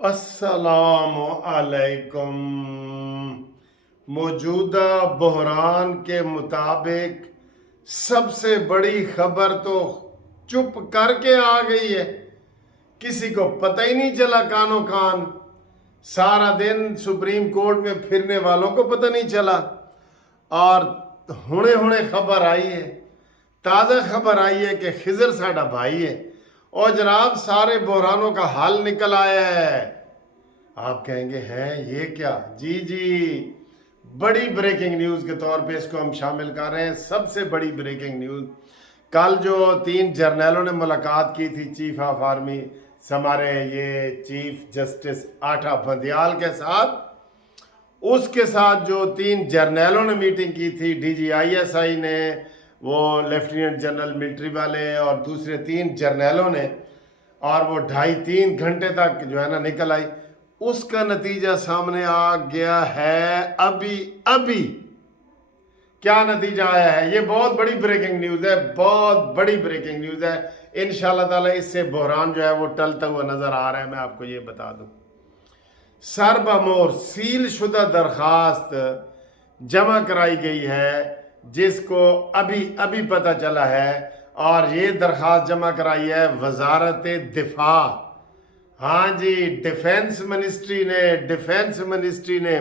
अस्सलाम अलैकुम। मौजूदा बहरान के मुताबिक सबसे बड़ी खबर तो चुप करके आ गई है, किसी को पता ही नहीं चला कानो कान। सारा दिन सुप्रीम कोर्ट में फिरने वालों को पता नहीं चला और हुणे हुणे खबर आई है, ताज़ा खबर आई है कि खिजर साडा भाई है और जनाब सारे बहरानों का हल निकल आया है। आप कहेंगे हैं ये क्या? जी जी, बड़ी ब्रेकिंग न्यूज़ के तौर पे इसको हम शामिल कर रहे हैं। सबसे बड़ी ब्रेकिंग न्यूज़, कल जो 3 जर्नैलों ने मुलाकात की थी चीफ ऑफ आर्मी हमारे ये चीफ जस्टिस आठा बंदियाल के साथ, उसके साथ जो 3 जर्नैलों ने मीटिंग की थी, DGISI ने, वो लेफ्टिनेंट जनरल मिलिट्री वाले और दूसरे 3 जर्नैलों ने, और वो 2.5-3 घंटे तक जो है ना निकल आई, उसका नतीजा सामने आ गया है अभी। क्या नतीजा आया है? ये बहुत बड़ी ब्रेकिंग न्यूज़ है, बहुत बड़ी ब्रेकिंग न्यूज़ है। इंशाल्लाह ताला इससे बहरान जो है वो टलता हुआ नज़र आ रहा है। मैं आपको ये बता दूं, सरबमोर सील शुदा दरखास्त जमा कराई गई है, जिसको अभी पता चला है, और ये दरखास्त जमा कराई है वजारत दिफा। हाँ जी, डिफेंस मिनिस्ट्री ने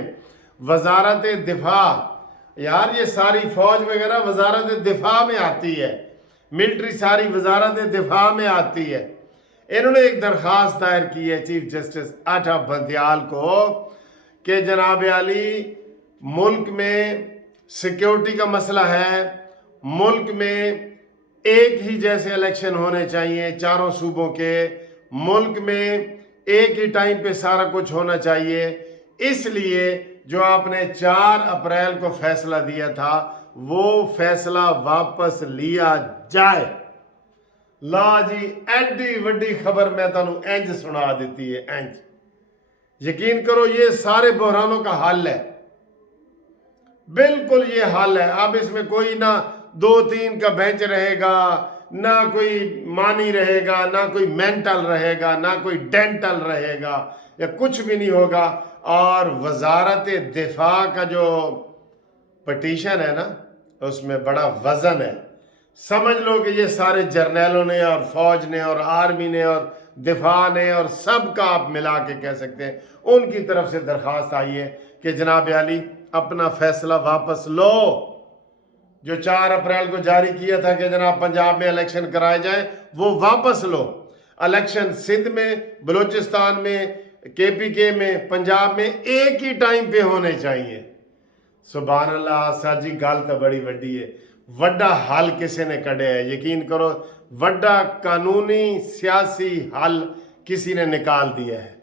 वजारत दिफा, यार ये सारी फौज वगैरह वजारत दिफा में आती है, मिलिट्री सारी वजारत दिफा में आती है। इन्होंने एक दरखास्त दायर की है चीफ जस्टिस आठा बंदियाल को कि जनाब आली, मुल्क में सिक्योरिटी का मसला है, मुल्क में एक ही जैसे इलेक्शन होने चाहिए चारों सूबों के, मुल्क में एक ही टाइम पे सारा कुछ होना चाहिए, इसलिए जो आपने 4 अप्रैल को फैसला दिया था वो फैसला वापस लिया जाए। ला जी, एडी वड्डी खबर मैं तुहानू इंज सुना देती है, इंज। यकीन करो ये सारे बहरानों का हल है, बिल्कुल ये हल है। अब इसमें कोई ना 2-3 का बेंच रहेगा, ना कोई मानी रहेगा, ना कोई मेंटल रहेगा, ना कोई डेंटल रहेगा, या कुछ भी नहीं होगा। और वजारत दिफा का जो पटिशन है ना, उसमें बड़ा वजन है। समझ लो कि ये सारे जर्नैलों ने और फौज ने और आर्मी ने और दिफा ने और सब का आप मिला के कह सकते हैं, उनकी तरफ से दरखास्त आई है कि जनाब आली अपना फैसला वापस लो। जो 4 अप्रैल को जारी किया था कि जनाब पंजाब में इलेक्शन कराए जाए, वो वापस लो। इलेक्शन सिंध में, बलूचिस्तान में, KPK में, पंजाब में एक ही टाइम पे होने चाहिए। सुभान अल्लाह, साजी गल तो बड़ी वड्डी है, वड्डा हल किसी ने कढ़िया है। यकीन करो, वड्डा कानूनी सियासी हल किसी ने निकाल दिया है।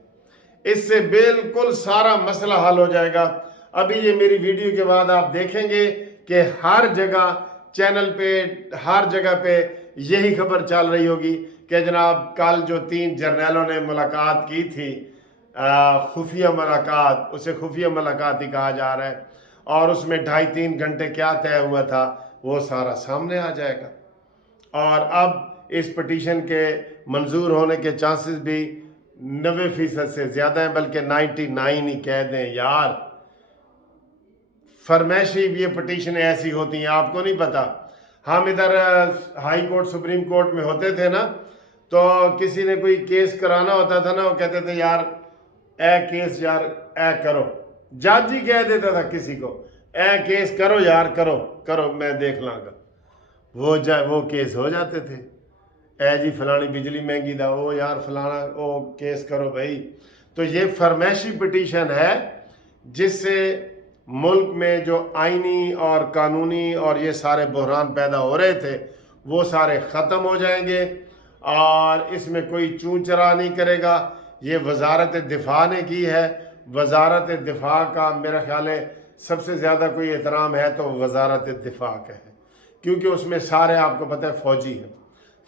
इससे बिल्कुल सारा मसला हल हो जाएगा। अभी ये मेरी वीडियो के बाद आप देखेंगे कि हर जगह चैनल पे, हर जगह पे यही खबर चल रही होगी कि जनाब कल जो 3 जर्नैलों ने मुलाकात की थी, खुफिया मुलाकात, उसे खुफिया मुलाकात ही कहा जा रहा है, और उसमें 2.5-3 घंटे क्या तय हुआ था वो सारा सामने आ जाएगा। और अब इस पटिशन के मंजूर होने के चांसेस भी 90% से ज़्यादा हैं, बल्कि 99 ही कह दें यार। फरमाइशी ये पटिशनें ऐसी होती हैं, आपको नहीं पता। हम इधर हाई कोर्ट, सुप्रीम कोर्ट में होते थे ना, तो किसी ने कोई केस कराना होता था ना, वो कहते थे यार ए केस यार ए करो, जज ही कह देता था किसी को, ए केस करो यार, करो मैं देख लांगा। वो केस हो जाते थे। ए जी फलानी बिजली महंगी था, ओ यार फलाना ओ केस करो भाई। तो ये फरमाइशी पिटीशन है जिससे मुल्क में जो आईनी और कानूनी और ये सारे बहरान पैदा हो रहे थे वो सारे ख़त्म हो जाएंगे, और इसमें कोई चूं चरा नहीं करेगा। ये वजारत दिफा ने की है। वजारत दिफा का मेरा ख्याल है सबसे ज़्यादा कोई एहतराम है तो वजारत दिफा का है, क्योंकि उसमें सारे आपको पता है फौजी हैं,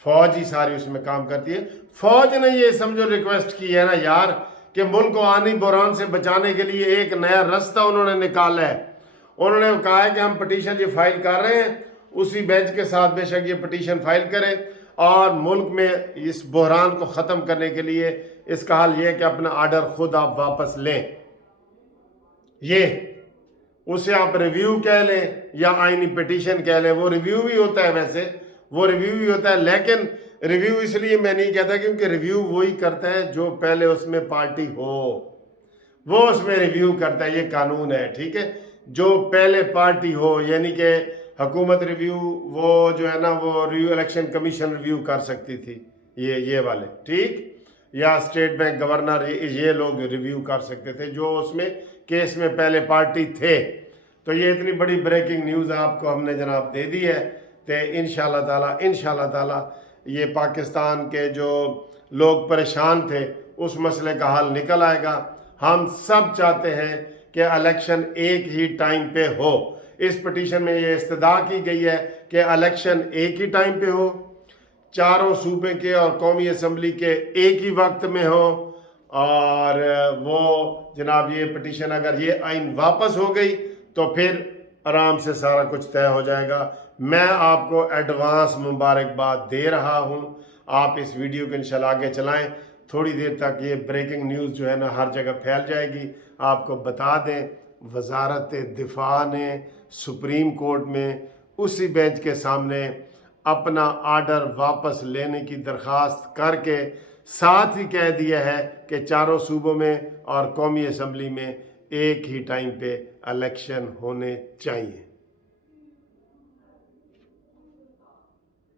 फौज ही सारी उसमें काम करती है। फौज ने ये समझो रिक्वेस्ट की है ना यार कि मुल्क को आनी बहरान से बचाने के लिए एक नया रास्ता उन्होंने निकाला है। उन्होंने कहा है कि हम पटिशन जो फाइल कर रहे हैं उसी बेंच के साथ बेशक ये पटिशन फाइल करें, اور ملک میں اس بحران کو ختم کرنے کے لیے اس کا حل یہ ہے کہ اپنا آرڈر خود آپ واپس لیں. یہ اسے آپ ریویو کہہ لیں یا آئینی پٹیشن کہہ لیں. وہ ریویو بھی ہوتا ہے، ویسے وہ ریویو بھی ہوتا ہے، لیکن ریویو اس لیے میں نہیں کہتا کیونکہ ریویو وہی کرتا ہے جو پہلے اس میں پارٹی ہو، وہ اس میں ریویو کرتا ہے. یہ قانون ہے، ٹھیک ہے. جو پہلے پارٹی ہو، یعنی کہ حکومت ریویو، وہ جو ہے نا وہ ریویو الیکشن کمیشن ریویو کر سکتی تھی، یہ والے، ٹھیک، یا اسٹیٹ بینک گورنر، یہ لوگ ریویو کر سکتے تھے جو اس میں کیس میں پہلے پارٹی تھے. تو یہ اتنی بڑی بریکنگ نیوز آپ کو ہم نے جناب دے دی ہے کہ انشاءاللہ تعالی یہ پاکستان کے جو لوگ پریشان تھے اس مسئلے کا حل نکل آئے گا. ہم سب چاہتے ہیں کہ الیکشن ایک ہی ٹائم پہ ہو. اس پٹیشن میں یہ استدعا کی گئی ہے کہ الیکشن ایک ہی ٹائم پہ ہو، چاروں صوبے کے اور قومی اسمبلی کے ایک ہی وقت میں ہو. اور وہ جناب یہ پٹیشن اگر یہ آئین واپس ہو گئی تو پھر آرام سے سارا کچھ طے ہو جائے گا. میں آپ کو ایڈوانس مبارکباد دے رہا ہوں. آپ اس ویڈیو کو انشاءاللہ آگے چلائیں. تھوڑی دیر تک یہ بریکنگ نیوز جو ہے نا ہر جگہ پھیل جائے گی. آپ کو بتا دیں، وزارت دفاع نے سپریم کورٹ میں اسی بینچ کے سامنے اپنا آرڈر واپس لینے کی درخواست کر کے ساتھ ہی کہہ دیا ہے کہ چاروں صوبوں میں اور قومی اسمبلی میں ایک ہی ٹائم پہ الیکشن ہونے چاہیے.